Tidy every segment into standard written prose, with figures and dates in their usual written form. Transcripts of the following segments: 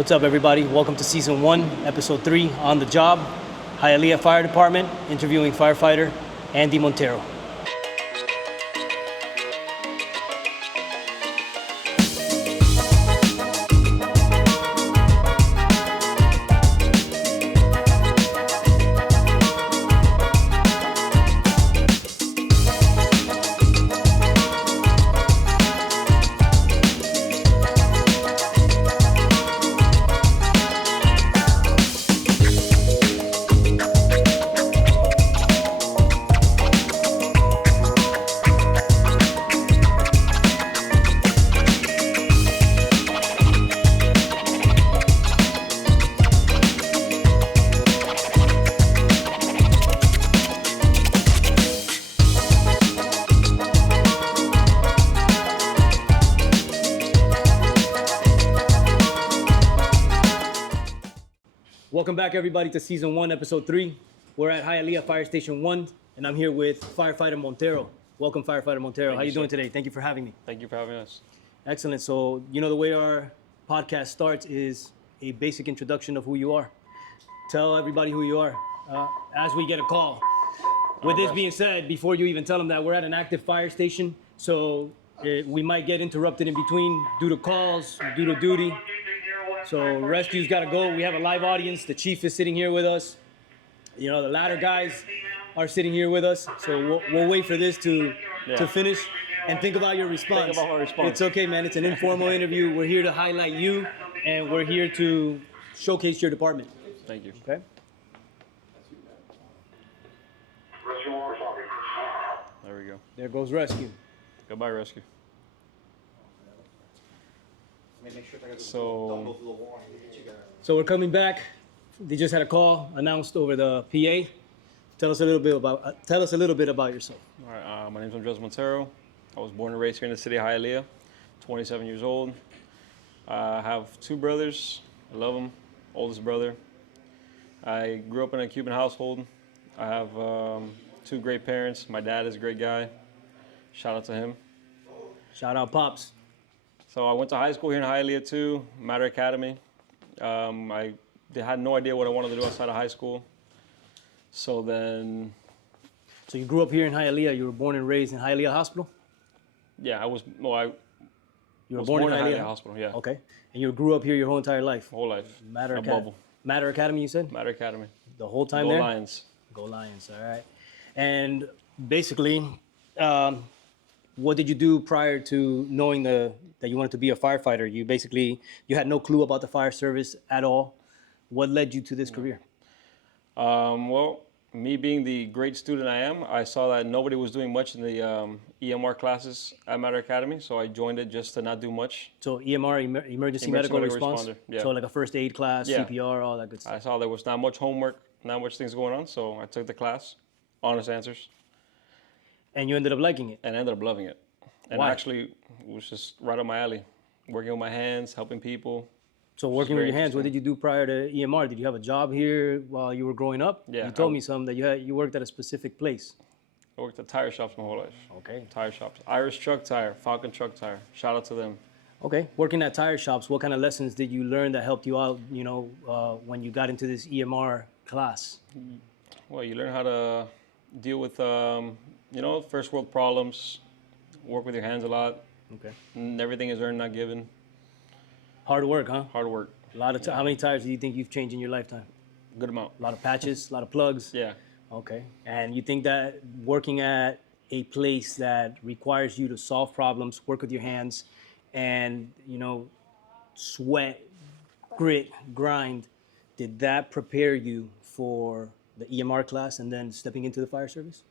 What's up, everybody? Welcome to Season 1, Episode 3, On the Job. Hialeah Fire Department, interviewing Firefighter Andres Montero. Welcome back, everybody, to Season 1, Episode 3. We're at Hialeah Fire Station 1, and I'm here with Firefighter Montero. Welcome, Firefighter Montero. How you doing today? Thank you for having me. Thank you for having us. Excellent. So, the way our podcast starts is a basic introduction of who you are. Tell everybody who you are as we get a call. With this being said, before you even tell them that, we're at an active fire station, so we might get interrupted in between due to calls, due to duty. So rescue's got to go. We have a live audience. The chief is sitting here with us. The ladder guys are sitting here with us. So we'll wait for this to finish and think about your response. Think about my response. It's okay, man. It's an informal interview. We're here to highlight you, and we're here to showcase your department. Thank you. Okay. There we go. There goes rescue. Goodbye, rescue. So we're coming back. They just had a call announced over the PA. Tell us a little bit about yourself. All right, my name's Andres Montero. I was born and raised here in the city of Hialeah, 27 years old. I have two brothers. I love them. Oldest brother. I grew up in a Cuban household. I have two great parents. My dad is a great guy. Shout out to him. Shout out, Pops. So I went to high school here in Hialeah too, Matter Academy. I had no idea what I wanted to do outside of high school. So you grew up here in Hialeah. You were born and raised in Hialeah Hospital? Yeah, You were was born in Hialeah Hospital, yeah. Okay. And you grew up here your whole entire life? Whole life. Matter bubble. Matter Academy, you said? Matter Academy. The whole time Go there? Lions. Go Lions, all right. And basically, what did you do prior to knowing that you wanted to be a firefighter? You had no clue about the fire service at all. What led you to this career? Well, me being the great student I am, I saw that nobody was doing much in the EMR classes at Matter Academy, so I joined it just to not do much. So EMR, emergency medical response? Yeah. So like a first aid class, Yeah. CPR, all that good stuff. I saw there was not much homework, not much things going on, so I took the class, honest answers, And you ended up liking it? and I ended up loving it. And Why? actually, it was just right up my alley. Working with my hands, helping people. So working with very your hands, what did you do prior to EMR? Did you have a job here while you were growing up? Yeah, You told me some that you worked at a specific place. I worked at tire shops my whole life. Okay. Tire shops. Irish Truck Tire, Falcon Truck Tire. Shout out to them. Okay. Working at tire shops, what kind of lessons did you learn that helped you out, when you got into this EMR class? Well, you learn how to deal with, first world problems, work with your hands a lot. Okay. And everything is earned, not given. Hard work, huh? Hard work. A lot of How many tires do you think you've changed in your lifetime? Good amount. A lot of patches, a lot of plugs? Yeah. Okay. And you think that working at a place that requires you to solve problems, work with your hands, and, sweat, grit, grind, did that prepare you for the EMR class and then stepping into the fire service?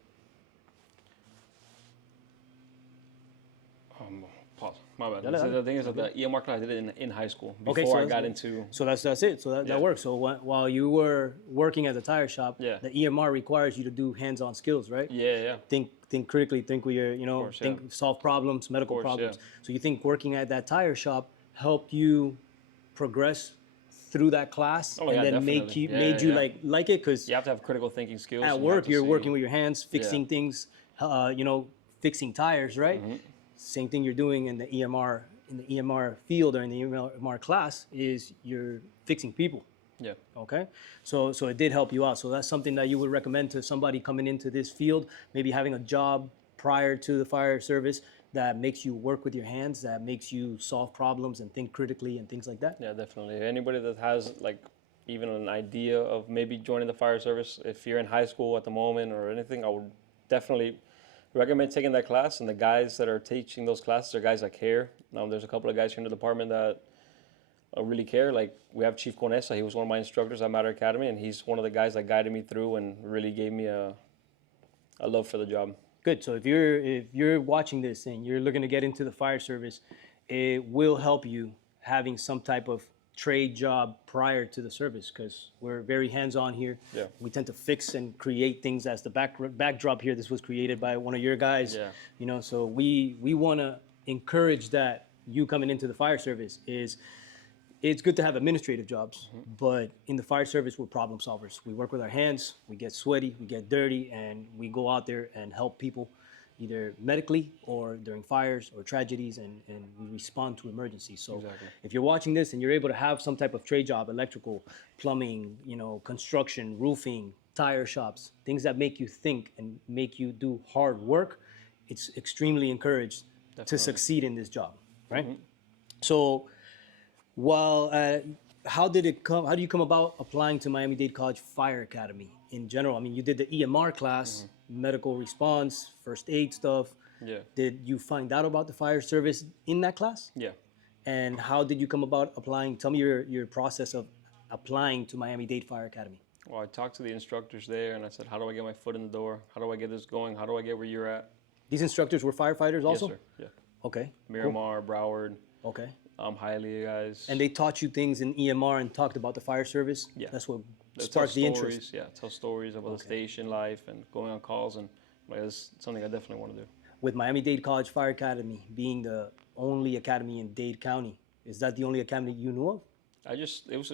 Pause. My bad. Yeah, The thing is that the EMR class I did it in high school Okay, before so I got into. So that's it. So that Yeah. works. So while you were working at the tire shop, Yeah. the EMR requires you to do hands-on skills, right? Yeah. Think critically, think with your, course, yeah. solve problems, medical course, problems. yeah. So you think working at that tire shop helped you progress through that class, Oh, and yeah, then definitely. made you Yeah. like it? Because You have to have critical thinking skills. at You have work to you're see- working with your hands, fixing things, fixing tires, right? Mm-hmm. Same thing you're doing in the EMR in the EMR field or in the EMR class is you're fixing people. Yeah. Okay, so it did help you out. So that's something that you would recommend to somebody coming into this field, maybe having a job prior to the fire service that makes you work with your hands, that makes you solve problems and think critically and things like that. Yeah, definitely. Anybody that has like even an idea of maybe joining the fire service, if you're in high school at the moment or anything, I would definitely recommend taking that class. And the guys that are teaching those classes are guys that care. There's a couple of guys here in the department that really care. Like we have Chief Conesa, he was one of my instructors at Matter Academy, and he's one of the guys that guided me through and really gave me a love for the job. Good. So if you're watching this and you're looking to get into the fire service, it will help you having some type of trade job prior to the service, because we're very hands-on here. Yeah. We tend to fix and create things as the backdrop here. This was created by one of your guys. Yeah. You know, so we want to encourage that you coming into the fire service is. It's good to have administrative jobs, but in the fire service, we're problem solvers. We work with our hands, we get sweaty, we get dirty, and we go out there and help people either medically or during fires or tragedies, and we respond to emergencies. So if you're watching this and you're able to have some type of trade job, electrical, plumbing, you know, construction, roofing, tire shops, things that make you think and make you do hard work, it's extremely encouraged to succeed in this job, right? So, well, how did it come? How do you come about applying to Miami-Dade College Fire Academy in general? I mean, you did the EMR class, medical response, first aid stuff. Yeah. Did you find out about the fire service in that class? Yeah. And how did you come about applying? Tell me your process of applying to Miami-Dade Fire Academy. Well, I talked to the instructors there, and I said, how do I get my foot in the door? How do I get this going? How do I get where you're at? These instructors were firefighters also? Yes, sir. Yeah. Okay. Miramar, Broward. Okay. Hialeah guys. And they taught you things in EMR and talked about the fire service? Yeah. That's what They'll sparked the tell interest. stories, yeah, tell stories about the station life and going on calls, and like, that's something I definitely want to do. With Miami-Dade College Fire Academy being the only academy in Dade County, is that the only academy you knew of? It was,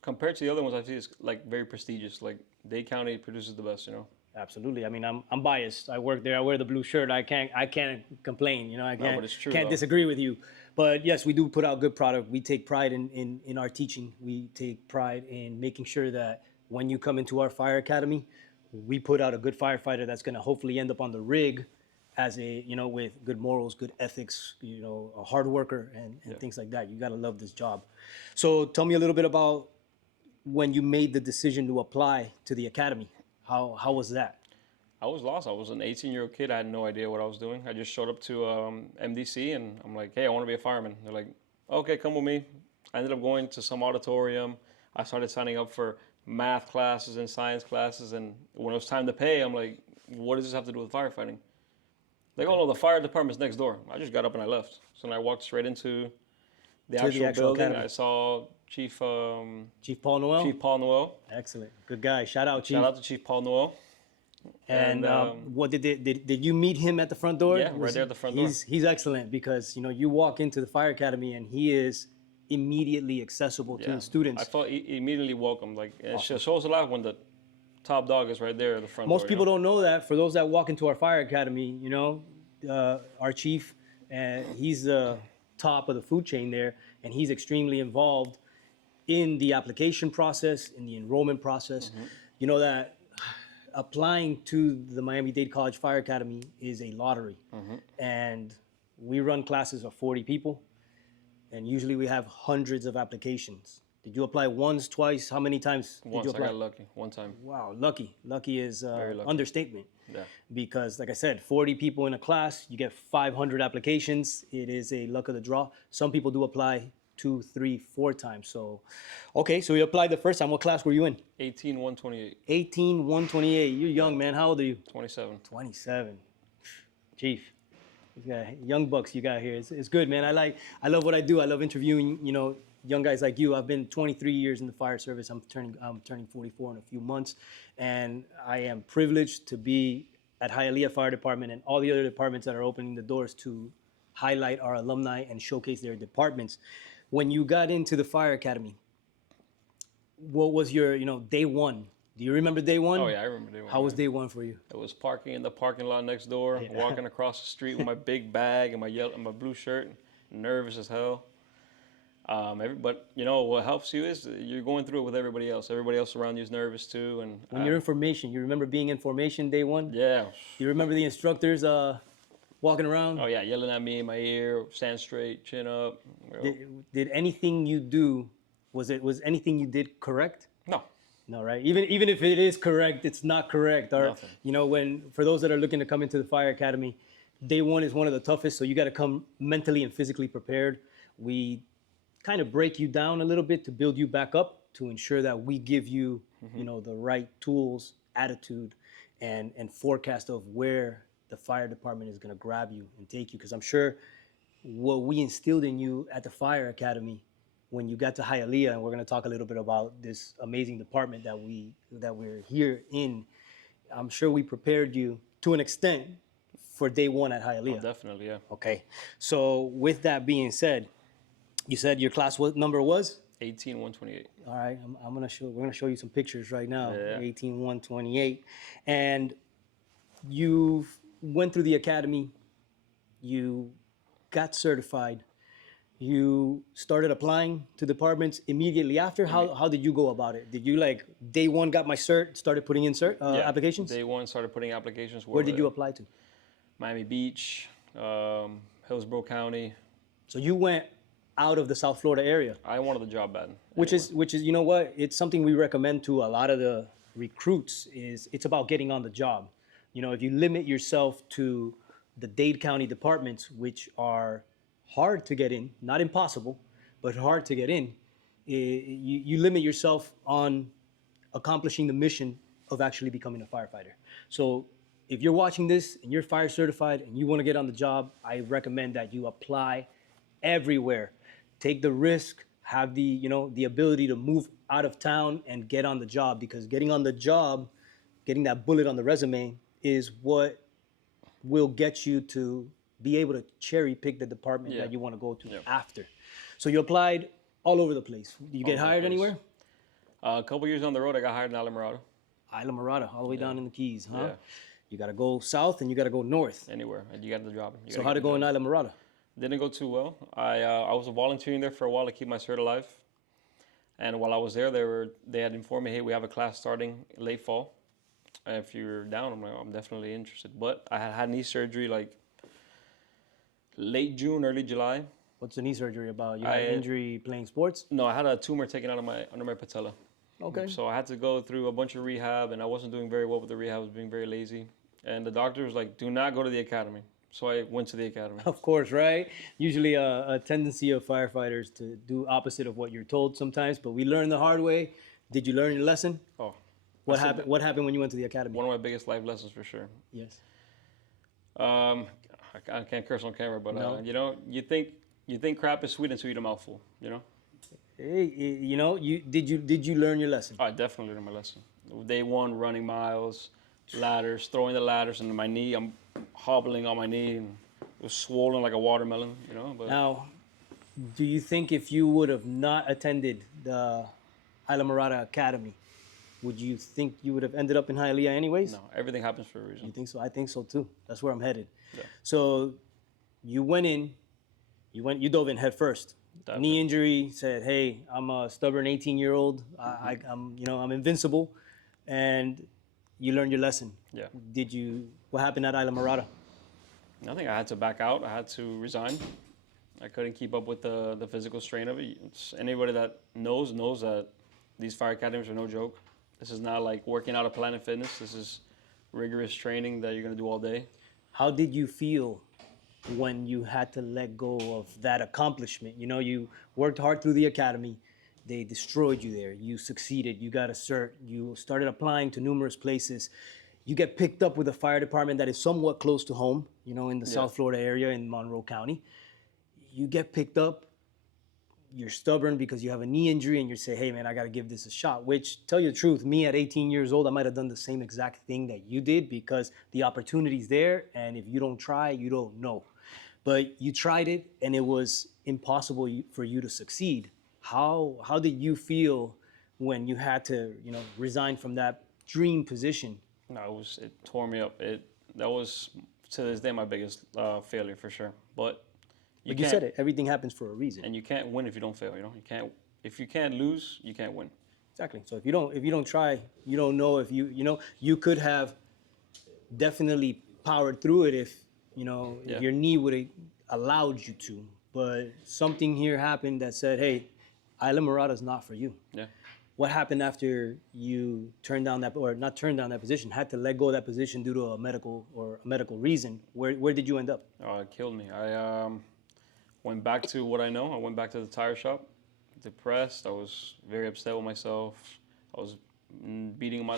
compared to the other ones, I feel it's like very prestigious. Like Dade County produces the best, you know? Absolutely. I mean, I'm biased. I work there. I wear the blue shirt. I can't complain. You know, I can't, but it's true, can't though. disagree with you. But yes, we do put out good product. We take pride in our teaching. We take pride in making sure that when you come into our fire academy, we put out a good firefighter that's going to hopefully end up on the rig as a, you know, with good morals, good ethics, you know, a hard worker and things like that. You got to love this job. So tell me a little bit about when you made the decision to apply to the academy. How was that? I was lost. I was an 18-year-old kid. I had no idea what I was doing. I just showed up to MDC, and I'm like, hey, I want to be a fireman. They're like, okay, come with me. I ended up going to some auditorium. I started signing up for math classes and science classes, and when it was time to pay, I'm like, what does this have to do with firefighting? Like, oh no, the fire department's next door. I just got up and I left. So then I walked straight into the actual building. academy. I saw Chief Paul Noel? Chief Paul Noel. Excellent. Good guy. Shout out, Chief. Shout out to Chief Paul Noel. And what did you meet him at the front door? Yeah, right there at the front door. He's excellent, because you know you walk into the fire academy and he is immediately accessible to the students. I felt immediately welcome. Like, it shows a lot when the top dog is right there at the front door. Most people don't know that. For those that walk into our fire academy, you know, our chief, he's the top of the food chain there, and he's extremely involved in the application process, in the enrollment process. You know that applying to the Miami-Dade College Fire Academy is a lottery, and we run classes of 40 people, and usually we have hundreds of applications. Did you apply once, twice? How many times did Once you apply? I got lucky, one time. Wow, lucky. Lucky is Very lucky. understatement. Yeah. Because like I said, 40 people in a class, you get 500 applications. It is a luck of the draw. Some people do apply 2, 3, 4 times. So, okay, so you applied the first time. What class were you in? 18-128. 18-128. You're young, man. How old are you? 27. 27. Chief. You got young bucks you got here. It's good, man. I love what I do. I love interviewing, you know, young guys like you. I've been 23 years in the fire service. I'm turning 44 in a few months, and I am privileged to be at Hialeah Fire Department and all the other departments that are opening the doors to highlight our alumni and showcase their departments. When you got into the fire academy, what was your, you know, day one? Do you remember day one? Oh yeah, I remember day one. How was day one for you? It was parking in the parking lot next door, walking across the street with my big bag and my blue shirt. nervous as hell. But you know what helps you is you're going through it with everybody else. Everybody else around you is nervous too. And When you're in formation, you remember being in formation day one? yeah. You remember the instructors walking around? Oh yeah, yelling at me in my ear, stand straight, chin up. Did anything you do, was anything you did correct? No. No, right? Even if it is correct, it's not correct. Or Nothing. you know, for those that are looking to come into the fire academy, day one is one of the toughest, so you got to come mentally and physically prepared. We kind of break you down a little bit to build you back up to ensure that we give you, you know, the right tools, attitude, and forecast of where the fire department is going to grab you and take you. Because I'm sure what we instilled in you at the fire academy when you got to Hialeah, and we're going to talk a little bit about this amazing department that we're here in. I'm sure we prepared you to an extent for day one at Hialeah. Oh, definitely, yeah. Okay. So with that being said, you said your class what number was? 18128. All right, we're gonna show you some pictures right now. Yeah. 18128, and you went through the academy. You got certified. You started applying to departments immediately after. How did you go about it? Did you like day one got my cert, started putting in applications? Day one started putting applications. Where did you apply to? Miami Beach, Hillsborough County. So you went out of the South Florida area. I wanted the job bad. Which is, you know what? It's something we recommend to a lot of the recruits. It's about getting on the job. You know, if you limit yourself to the Dade County departments, which are hard to get in, not impossible, but hard to get in, you limit yourself on accomplishing the mission of actually becoming a firefighter. So if you're watching this and you're fire certified and you want to get on the job, I recommend that you apply everywhere. Take the risk, have the ability to move out of town and get on the job, because getting on the job, getting that bullet on the resume is what will get you to be able to cherry pick the department that you want to go to after. So you applied all over the place. Did you get hired anywhere? A couple years down the road, I got hired in Islamorada. Islamorada, all the way down in the Keys, huh? Yeah. You got to go south and you got to go north. Anywhere, and you got the job. So how'd it go in Islamorada? Didn't go too well. I was volunteering there for a while to keep my cert alive. And while I was there, they had informed me, hey, we have a class starting late fall. And if you're down, I'm like, I'm definitely interested. But I had knee surgery like late June, early July. What's the knee surgery about? You had an injury playing sports? No, I had a tumor taken out of under my patella. Okay. So I had to go through a bunch of rehab, and I wasn't doing very well with the rehab. I was being very lazy. And the doctor was like, do not go to the academy. So I went to the academy. Of course, right? Usually a tendency of firefighters to do opposite of what you're told sometimes, but we learned the hard way. Did you learn your lesson? Oh. What happened when you went to the academy? One of my biggest life lessons for sure. Yes. I can't curse on camera, but No. you know, you think crap is sweet until you eat a mouthful, you know? Hey, you know, did you learn your lesson? I definitely learned my lesson. Day one, running miles, ladders, throwing the ladders into my knee. I'm hobbling on my knee, and it was swollen like a watermelon, you know? But Now, do you think if you would have not attended the Islamorada Academy, would you think you would have ended up in Hialeah anyways? no, everything happens for a reason. You think so? I think so too. That's where I'm headed. Yeah. So you went in, you dove in head first. Definitely. Knee injury, said, hey, I'm a stubborn 18-year-old. I'm invincible. And you learned your lesson. Yeah. What happened at Islamorada? I think I had to back out. I had to resign. I couldn't keep up with the physical strain of it. Anybody that knows that these fire academies are no joke. This is not like working out at Planet Fitness. This is rigorous training that you're going to do all day. How did you feel when you had to let go of that accomplishment? You know, you worked hard through the academy. They destroyed you there. You succeeded. You got a cert. You started applying to numerous places. You get picked up with a fire department that is somewhat close to home, you know, in the South Florida area in Monroe County. You get picked up. You're stubborn because you have a knee injury and you say, hey, man, I got to give this a shot, which, tell you the truth, me at 18 years old, I might have done the same exact thing that you did because the opportunity's there. And if you don't try, you don't know. But you tried it and it was impossible for you to succeed. How did you feel when you had to, you know, resign from that dream position? No, it tore me up. That was to this day my biggest failure for sure. But Like you said it, everything happens for a reason. And you can't win if you don't fail. You know, you can't. If you can't lose, you can't win. Exactly. So if you don't try, you don't know if you could have definitely powered through it if if your knee would have allowed you to. But something here happened that said, hey, Islamorada is not for you. Yeah. What happened after you turned down that, or not turned down that position, had to let go of that position due to a medical reason? Where did you end up? Oh, it killed me. I went back to what I know. I went back to the tire shop, depressed. I was very upset with myself. I was beating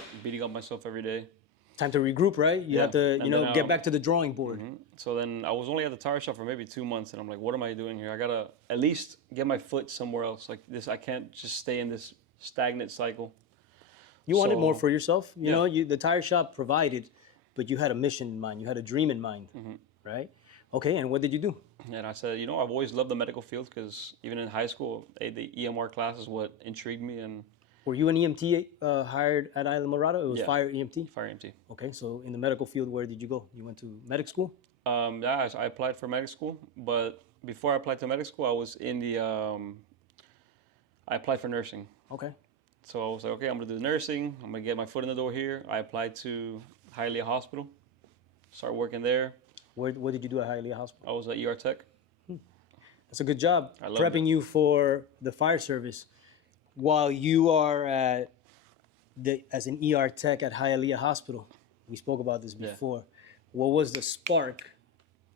up myself every day. Time to regroup, right? You have to, get back to the drawing board. Mm-hmm. So then I was only at the tire shop for maybe 2 months, and I'm like, what am I doing here? I gotta at least get my foot somewhere else. Like this, I can't just stay in this stagnant cycle. You wanted more for yourself. You know, the tire shop provided, but you had a mission in mind. You had a dream in mind, right? Okay, and what did you do? And I said, I've always loved the medical field because even in high school, the EMR class is what intrigued me. And were you an EMT hired at Islamorada? It was Fire EMT? Fire EMT. Okay, so in the medical field, where did you go? You went to medic school? Yeah, I applied for medic school, but before I applied to medic school, I was in the, I applied for nursing. Okay. So I was like, okay, I'm gonna do nursing. I'm gonna get my foot in the door here. I applied to Hialeah Hospital, started working there. What did you do at Hialeah Hospital? I was an ER tech. That's a good job. I love prepping you for the fire service. While you are as an ER tech at Hialeah Hospital, we spoke about this before. What was the spark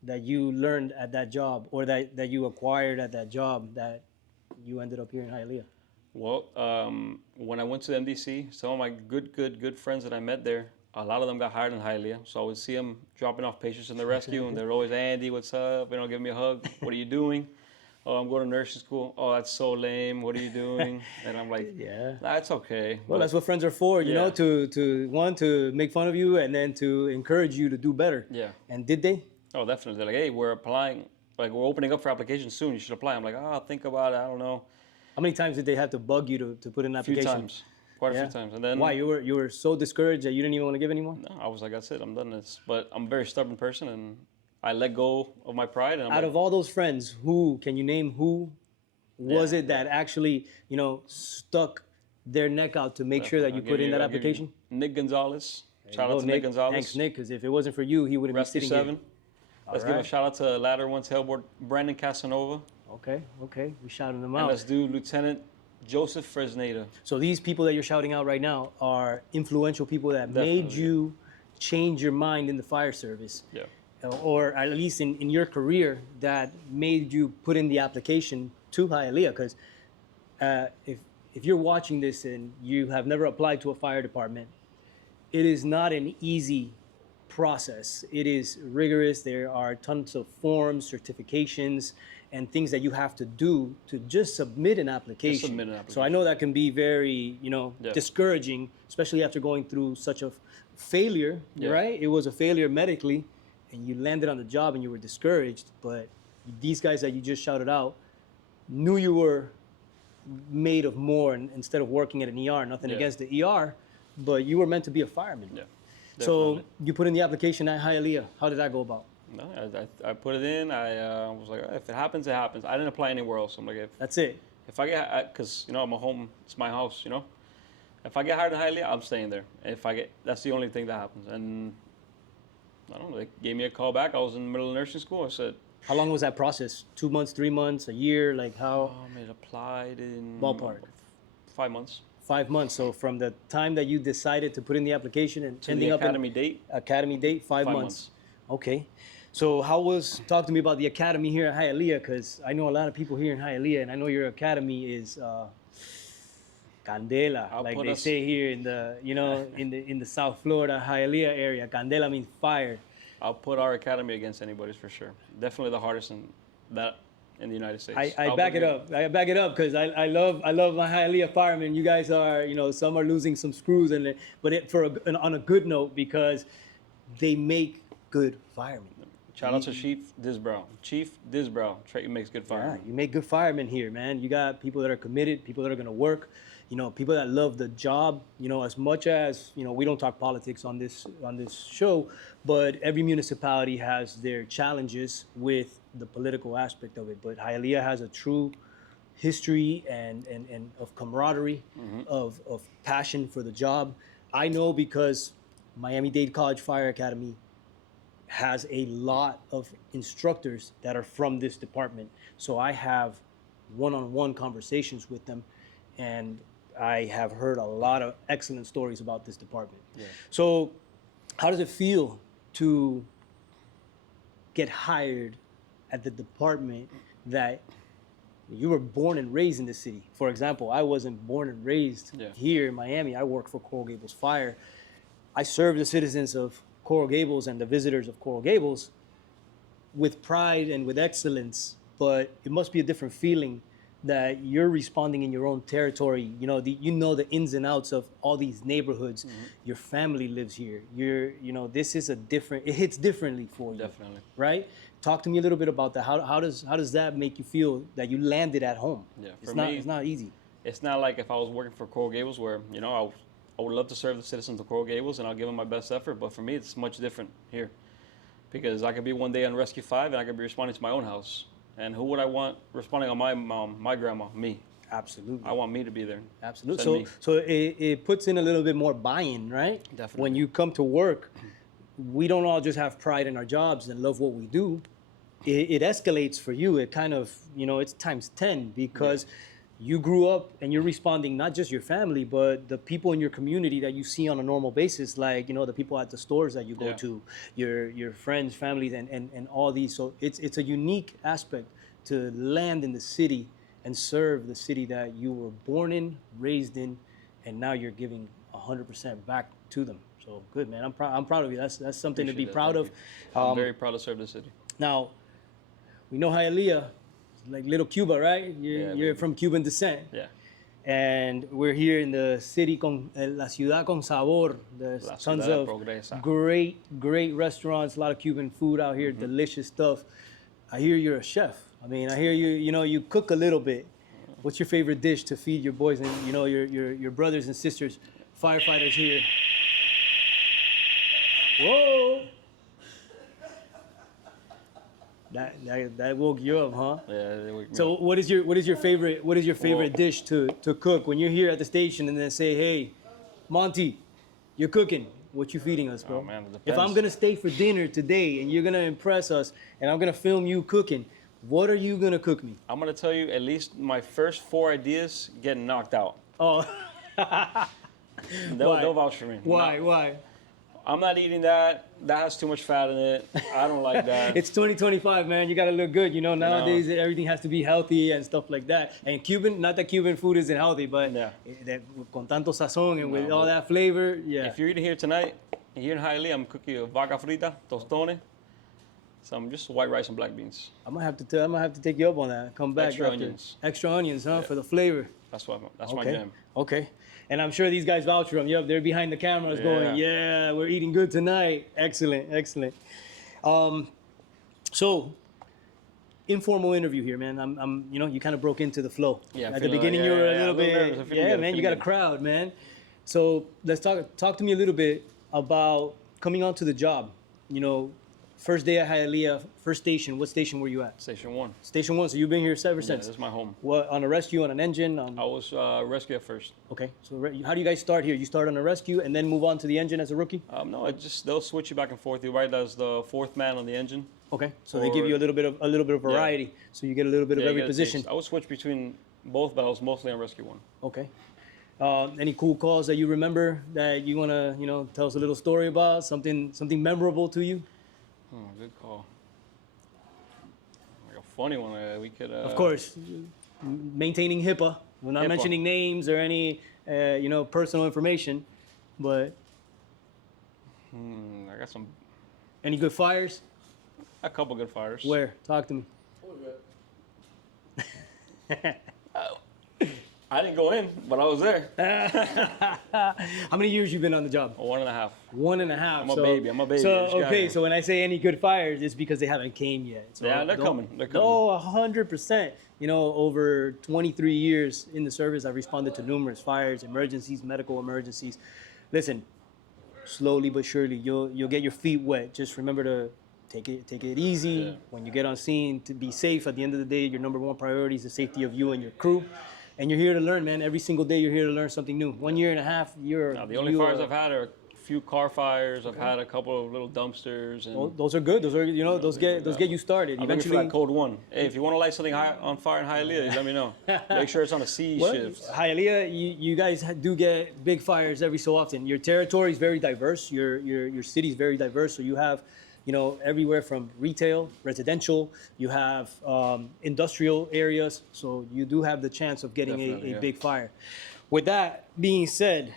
that you learned at that job, or that you acquired at that job, that you ended up here in Hialeah? Well, when I went to the MDC, some of my good friends that I met there, a lot of them got hired in Hialeah. So I would see them dropping off patients in the rescue, and they're always, Andy, what's up? Give me a hug. What are you doing? Oh, I'm going to nursing school. Oh, that's so lame. What are you doing? And I'm like, that's okay. Well, that's what friends are for, you know, to make fun of you, and then to encourage you to do better. Yeah. And did they? Oh, definitely. They're like, hey, we're applying. Like, we're opening up for applications soon. You should apply. I'm like, think about it. I don't know. How many times did they have to bug you to put in an application? A few times. Quite a few times. And then why? You were so discouraged that you didn't even want to give anymore? No, I was like, that's it. I'm done this. But I'm a very stubborn person, and I let go of my pride. And out of all those friends, can you name who was it that actually, stuck their neck out to make sure that you put in that application? Nick Gonzalez. Shout out to Nick Gonzalez. Thanks, Nick, because if it wasn't for you, he wouldn't be sitting here. Let's give a shout out to Ladder 1 Tailboard Brandon Casanova. Okay. We shouted them out. And let's do Lieutenant Joseph Fresneda. So these people that you're shouting out right now are influential people that made you change your mind in the fire service. Yeah. Or at least in your career, that made you put in the application to Hialeah. Because if you're watching this and you have never applied to a fire department, it is not an easy process. It is rigorous. There are tons of forms, certifications, and things that you have to do to just submit an application. So I know that can be very, discouraging, especially after going through such a failure, right? It was a failure medically, and you landed on the job and you were discouraged. But these guys that you just shouted out knew you were made of more, and instead of working at an ER, nothing against the ER, but you were meant to be a fireman. Yeah. So you put in the application at Hialeah. How did that go about? No, I put it in. I was like, if it happens, it happens. I didn't apply anywhere else. I'm like, that's it. If I get, because I'm a home, it's my house. If I get hired in Hialeah, I'm staying there. That's the only thing that happens. And I don't know. They gave me a call back. I was in the middle of nursing school. I said, how long was that process? 2 months, 3 months, a year? Like how? It applied in ballpark. 5 months. 5 months. So from the time that you decided to put in the application and to ending up academy date. Academy date, 5 months. Okay. So talk to me about the academy here at Hialeah, because I know a lot of people here in Hialeah, and I know your academy is Candela, like they say here in the in the South Florida Hialeah area. Candela means fire. I'll put our academy against anybody's for sure. Definitely the hardest in the United States. I back it up. I back it up because I love my Hialeah firemen. You guys are, some are losing some screws, but on a good note, because they make good firemen. Shout out to Chief Disbrow. Chief Disbrow makes good firemen. Yeah, you make good firemen here, man. You got people that are committed, people that are going to work. people that love the job, as much as, we don't talk politics on this show, but every municipality has their challenges with the political aspect of it. But Hialeah has a true history and of camaraderie, of passion for the job. I know because Miami-Dade College Fire Academy has a lot of instructors that are from this department. So I have one-on-one conversations with them, and I have heard a lot of excellent stories about this department. Yeah. So how does it feel to get hired at the department that you were born and raised in the city? For example, I wasn't born and raised here in Miami. I worked for Coral Gables Fire. I served the citizens of Coral Gables and the visitors of Coral Gables with pride and with excellence, but it must be a different feeling that you're responding in your own territory. The ins and outs of all these neighborhoods. Your family lives here. This is it hits differently for you. Definitely. Right? Talk to me a little bit about that. How does that make you feel that you landed at home? Yeah, it's not easy. It's not like if I was working for Coral Gables where, I would love to serve the citizens of Coral Gables and I'll give them my best effort, but for me it's much different here. Because I could be one day on Rescue 5 and I could be responding to my own house. And who would I want responding on my mom, my grandma, me? Absolutely. I want me to be there. Absolutely. So it puts in a little bit more buy-in, right? Definitely. When you come to work, we don't all just have pride in our jobs and love what we do. It escalates for you. It kind of, it's times 10 because you grew up and you're responding not just your family, but the people in your community that you see on a normal basis, like, the people at the stores that you go to, your friends, families, and all these. So it's a unique aspect to land in the city and serve the city that you were born in, raised in, and now you're giving 100% back to them. So good, man. I'm proud of you. That's something to be proud of. I'm very proud to serve the city. Now, we know Hialeah, like little Cuba, right? You're from Cuban descent. Yeah. And we're here in the city, la ciudad con sabor. There's tons of great restaurants, a lot of Cuban food out here, delicious stuff. I hear you're a chef. I mean, I hear you cook a little bit. What's your favorite dish to feed your boys and your brothers and sisters, firefighters here? Whoa! That woke you up, huh? Yeah, it woke me So up. what is your favorite dish to cook when you're here at the station and then say, hey, Monty, you're cooking. What you feeding us, bro? Oh, man, it if I'm depends. gonna stay for dinner today and you're gonna impress us and I'm gonna film you cooking, what are you gonna cook me? I'm going to tell you at least my first 4 ideas get knocked out. Oh. They'll vouch for me. Why? I'm not eating that. That has too much fat in it. I don't like that. It's 2025, man. You gotta look good. Nowadays everything has to be healthy and stuff like that. And not that Cuban food isn't healthy, but con tanto sazón and with all that flavor, If you're eating here tonight, here in Hialeah, I'm cooking a vaca frita, tostones, some just white rice and black beans. I'm gonna have to take you up on that. Come back. Extra onions. Extra onions, huh? For the flavor. That's my jam. Okay. And I'm sure these guys vouch for them. Yep, they're behind the cameras going, yeah, we're eating good tonight. Excellent. So, informal interview here, man. I'm you kind of broke into the flow. Yeah. At the beginning, you were a little bit nervous. man. You got a crowd, man. So let's talk to me a little bit about coming onto the job. First day at Hialeah, first station. What station were you at? Station 1. Station 1. So you've been here ever Yeah, since. this is my home. What, on a rescue, on an engine? I was rescue at first. Okay. So how do you guys start here? You start on a rescue and then move on to the engine as a rookie? No, they'll switch you back and forth. You right as the 4th man on the engine. Okay. So they give you a little bit of variety. So you get a little bit of every position. I would switch between both, but I was mostly on rescue 1. Okay. Any cool calls that you remember that you want to tell us a little story about? Something memorable to you? Oh, good call. Like a funny one. We could. Of course, maintaining HIPAA. We're not mentioning names or any, personal information, but. I got some. Any good fires? A couple good fires. Where? Talk to me. I didn't go in, but I was there. How many years you been on the job? 1.5. 1.5. I'm a baby. I'm a baby. So I just got okay, here. so when I say any good fires, it's because they haven't came yet. So Yeah, they're don't- coming. They're coming. No, 100%. You know, over 23 years in the service, I've responded to numerous fires, emergencies, medical emergencies. Listen, slowly but surely, you'll get your feet wet. Just remember to take it easy. Yeah. When you get on scene, to be safe. At the end of the day, your number one priority is the safety of you and your crew. And you're here to learn, man. Every single day, you're here to learn something new. 1.5 years, you're. Now, the only you fires are- I've had are a few car fires. I've had a couple of little dumpsters. And Well, those are good. Those are, you know, those get you started. I'm looking for Eventually, that code 1. Hey, if you want to light something on fire in Hialeah, let me know. Make sure it's on a C well, shift. Hialeah, you guys do get big fires every so often. Your territory is very diverse. Your city is very diverse. So you have, you know, everywhere from retail, residential. You have industrial areas. So you do have the chance of getting Definitely, a yeah. big fire. With that being said,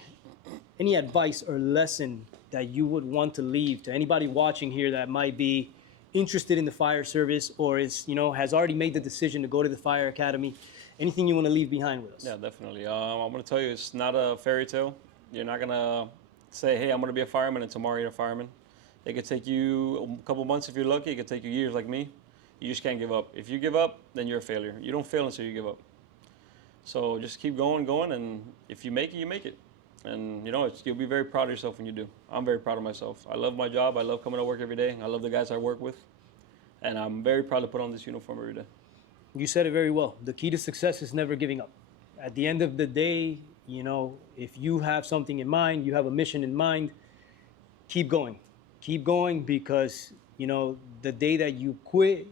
any advice or lesson that you would want to leave to anybody watching here that might be interested in the fire service or is, you know, has already made the decision to go to the Fire Academy? Anything you want to leave behind with us? Yeah, definitely. I'm going to tell you, it's not a fairy tale. You're not going to say, hey, I'm going to be a fireman, and tomorrow you're a fireman. It could take you a couple months if you're lucky. It could take you years like me. You just can't give up. If you give up, then you're a failure. You don't fail until you give up. So just keep going, and if you make it, you make it. And, you know, you'll be very proud of yourself when you do. I'm very proud of myself. I love my job. I love coming to work every day. I love the guys I work with. And I'm very proud to put on this uniform every day. You said it very well. The key to success is never giving up. At the end of the day, you know, if you have something in mind, you have a mission in mind, keep going. Keep going because, you know, the day that you quit,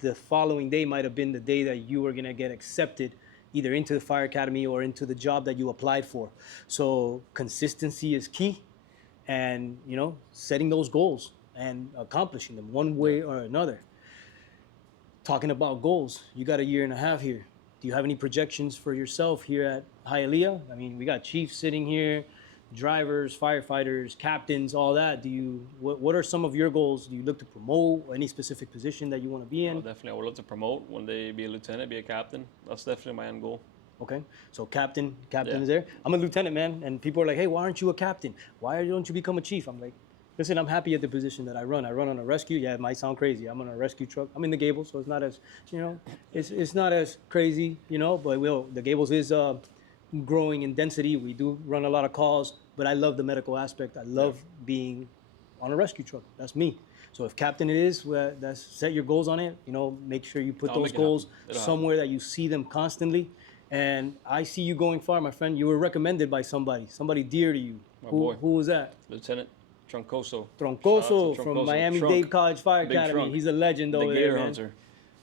the following day might have been the day that you were going to get accepted either into the Fire Academy or into the job that you applied for. So consistency is key, and, you know, setting those goals and accomplishing them one way or another. Talking about goals, you got 1.5 years here. Do you have any projections for yourself here at Hialeah? I mean, we got chiefs sitting here, drivers, firefighters, captains, all that. What are some of your goals? Do you look to promote any specific position that you want to be in? Well, definitely, I would love to promote one day, be a lieutenant, be a captain. That's definitely my end goal. Okay, so captain Yeah. is there. I'm a lieutenant, man, and people are like, hey, why aren't you a captain? Why don't you become a chief? I'm like, listen, I'm happy at the position that I run. I run on a rescue. Yeah, it might sound crazy. I'm on a rescue truck. I'm in the Gables, so it's not as, you know, it's not as crazy, you know, but the Gables is growing in density. We do run a lot of calls, but I love the medical aspect. I love being on a rescue truck. That's me. So if captain it is, that's set your goals on it. You know, make sure you put I'll those make it happen. goals It'll somewhere that you see them constantly. And I see you going far, my friend. You were recommended by somebody dear to you. My boy. Who was that? Lieutenant Troncoso. Troncoso Shout out to from Troncoso. Miami-Dade College Fire Big Academy. Trunk. He's a legend The over Gator there, man. Hunter.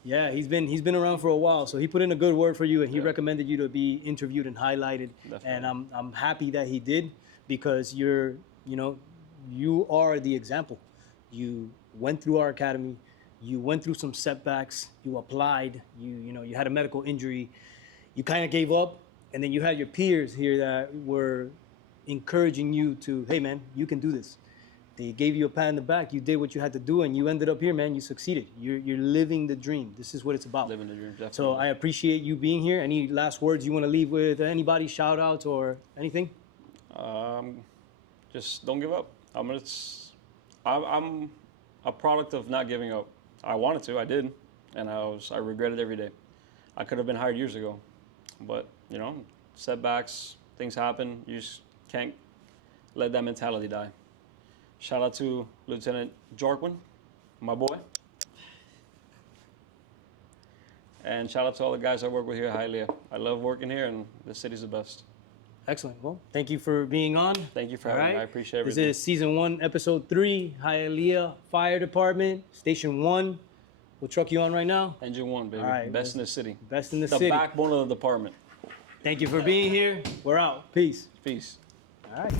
Yeah, he's been around for a while, so he put in a good word for you, and he Yeah. recommended you to be interviewed and highlighted. Definitely. And I'm happy that he did, because you are the example. You went through our academy, you went through some setbacks, you applied, you had a medical injury, you kind of gave up, and then you had your peers here that were encouraging you to, hey man, you can do this. They gave you a pat in the back. You did what you had to do, and you ended up here, man. You succeeded. You're living the dream. This is what it's about. Living the dream, definitely. So I appreciate you being here. Any last words you want to leave with anybody? Shout outs or anything? Just don't give up. I'm a product of not giving up. I wanted to, I did, and I regret it every day. I could have been hired years ago, but you know, setbacks, things happen. You just can't let that mentality die. Shout out to Lieutenant Jorquin, my boy. And shout out to all the guys I work with here at Hialeah. I love working here, and the city's the best. Excellent. Well, thank you for being on. Thank you for All having me. right. I appreciate everything. This is season 1, episode 3, Hialeah Fire Department, Station 1. What truck you on right now? Engine 1, baby. All right, Best in the city. Best in the The city. backbone of the department. Thank you for being here. We're out. Peace. Peace. All right.